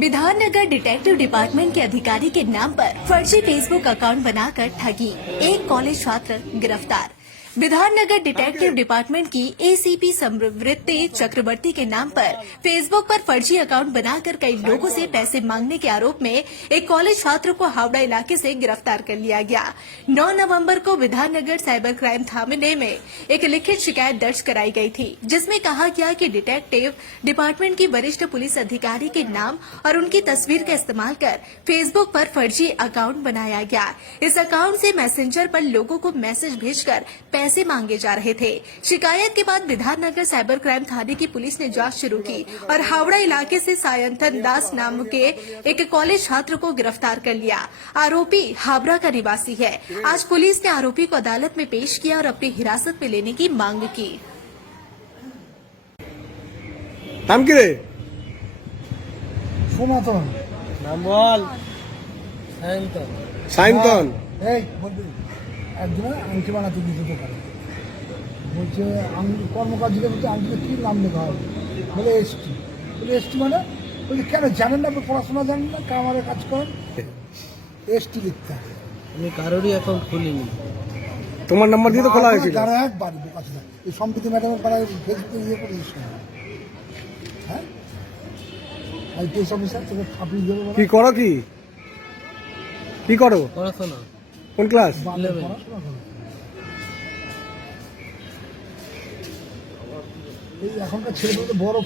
Bidhannagar detective department के अधिकारी के नाम पर फर्जी फेसबुक अकाउंट बनाकर ठगी, एक कॉलेज छात्र गिरफ्तार। विधाननगर डिटेक्टिव डिपार्टमेंट की एसीपी समृद्धि चक्रवर्ती के नाम पर फेसबुक पर फर्जी अकाउंट बनाकर कई लोगों से पैसे मांगने के आरोप में एक कॉलेज छात्र को हावड़ा इलाके से गिरफ्तार कर लिया गया। 9 नवंबर को विधाननगर साइबर क्राइम थाने में एक लिखित शिकायत दर्ज कराई गई थी, जिसमें कहा गया कि डिटेक्टिव डिपार्टमेंट की वरिष्ठ पुलिस अधिकारी के नाम और उनकी तस्वीर का इस्तेमाल कर फेसबुक पर फर्जी अकाउंट बनाया गया। इस अकाउंट से मैसेंजर पर लोगों को मैसेज भेजकर पैसे मांगे जा रहे थे। शिकायत के बाद विधाननगर साइबर क्राइम थाने की पुलिस ने जांच शुरू की और हावड़ा इलाके से सायंथन दास नाम के एक कॉलेज छात्र को गिरफ्तार कर लिया। आरोपी हावड़ा का निवासी है। आज पुलिस ने आरोपी को अदालत में पेश किया और अपनी हिरासत में लेने की मांग की। नाम কি রে? সনাতন নাম বল। সায়ন্তন। সায়ন্তন। এই বলবি একজন আংটি বানাতে দিতে পারে বলছে কর্মকার জিজ্ঞেস করছে আংটিতে কী নাম লেখা হবে বলে এসটি বলে এসটি মানে বলছে কেন জানেন না আপনি পড়াশোনা জানেন না কামারে কাজ করেন এসটি লিখতে হবে আমি কারোরই অ্যাকাউন্ট খুলিনি। তোমার নাম্বার দিয়ে তো খোলা হয়েছিল। যারা একবার কাছে এই সম্প্রীতি ম্যাডামের পাড়ায় ফেসবুকে ইয়ে করেছিস হ্যাঁ আইপিএস অফিসার তোকে ফাঁপিয়ে দেবো কি করো কি করো পড়াশোনা। কোন ক্লাস? পড়াশোনা করো এই এখনকার ছেলেগুলো তো বড়